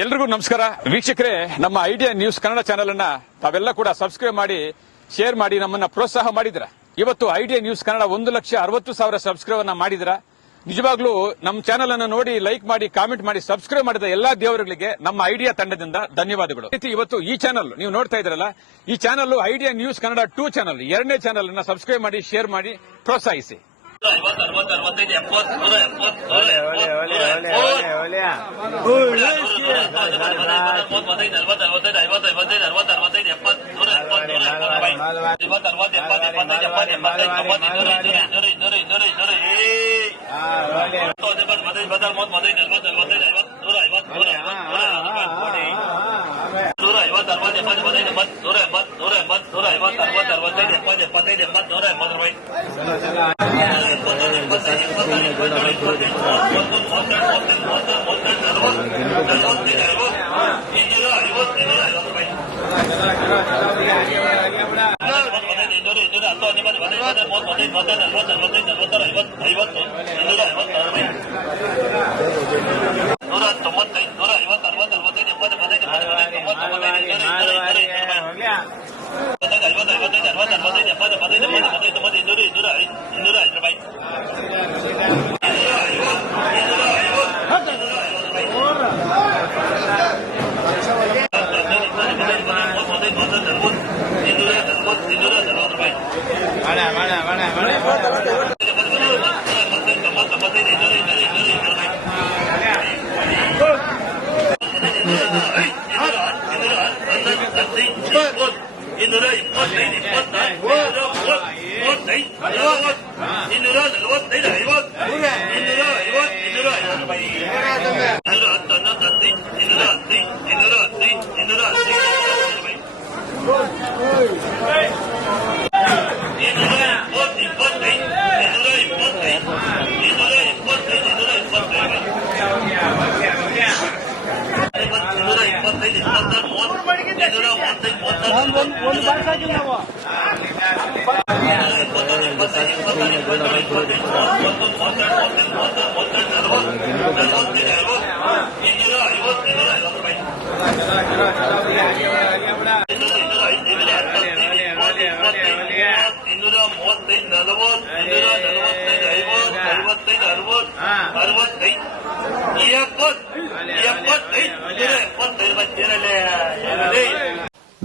ಎಲ್ರಿಗೂ ನಮಸ್ಕಾರ ವೀಕ್ಷಕರೇ, ನಮ್ಮ ಐಡಿಯಾ ನ್ಯೂಸ್ ಕನ್ನಡ ಚಾನೆಲ್ ಅನ್ನ ತಾವೆಲ್ಲ ಕೂಡ ಸಬ್ಸ್ಕ್ರೈಬ್ ಮಾಡಿ ಶೇರ್ ಮಾಡಿ ನಮ್ಮನ್ನ ಪ್ರೋತ್ಸಾಹ ಮಾಡಿದ್ರ. ಇವತ್ತು ಐಡಿಯಾ ನ್ಯೂಸ್ ಕನ್ನಡ 1,60,000 ಸಬ್ಸ್ಕ್ರೈಬ್ ಅನ್ನ ಮಾಡಿದ್ರ. ನಿಜವಾಗ್ಲೂ ನಮ್ಮ ಚಾನೆಲ್ ಅನ್ನು ನೋಡಿ ಲೈಕ್ ಮಾಡಿ ಕಾಮೆಂಟ್ ಮಾಡಿ ಸಬ್ಸ್ಕ್ರೈಬ್ ಮಾಡಿದ ಎಲ್ಲಾ ದೇವರುಗಳಿಗೆ ನಮ್ಮ ಐಡಿಯಾ ತಂಡದಿಂದ ಧನ್ಯವಾದಗಳು. ಇವತ್ತು ಈ ಚಾನೆಲ್ ನೀವು ನೋಡ್ತಾ ಇದ್ರಲ್ಲ, ಈ channel idea news Kannada 2 channel, 2ನೇ ಚಾನೆಲ್ ಅನ್ನ ಸಬ್ಸ್ಕ್ರೈಬ್ ಮಾಡಿ ಶೇರ್ ಮಾಡಿ ಪ್ರೋತ್ಸಾಹಿಸಿ. 50, 60, 65, 70,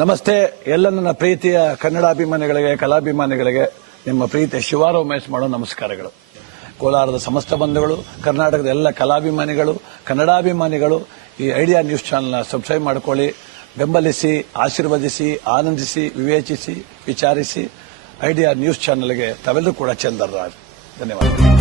ನಮಸ್ತೆ. ಎಲ್ಲ ನನ್ನ ಪ್ರೀತಿಯ ಕನ್ನಡಾಭಿಮಾನಿಗಳಿಗೆ, ಕಲಾಭಿಮಾನಿಗಳಿಗೆ ನಿಮ್ಮ ಪ್ರೀತಿಯ ಶಿವಾರ ಉಮೇಶ್ ಮಾಡೋ ನಮಸ್ಕಾರಗಳು. ಕೋಲಾರದ ಸಮಸ್ತ ಬಂಧುಗಳು, ಕರ್ನಾಟಕದ ಎಲ್ಲ ಕಲಾಭಿಮಾನಿಗಳು, ಕನ್ನಡಾಭಿಮಾನಿಗಳು ಈ ಐಡಿಯಾ ನ್ಯೂಸ್ ಚಾನೆಲ್ನ ಸಬ್ಸ್ಕ್ರೈಬ್ ಮಾಡಿಕೊಳ್ಳಿ, ಬೆಂಬಲಿಸಿ, ಆಶೀರ್ವದಿಸಿ, ಆನಂದಿಸಿ, ವಿವೇಚಿಸಿ, ವಿಚಾರಿಸಿ. ಐಡಿಯಾ ನ್ಯೂಸ್ ಚಾನೆಲ್ಗೆ ತಾವೆಲ್ಲರೂ ಕೂಡ ಚಂದರ್ರಾಜ್. ಧನ್ಯವಾದ.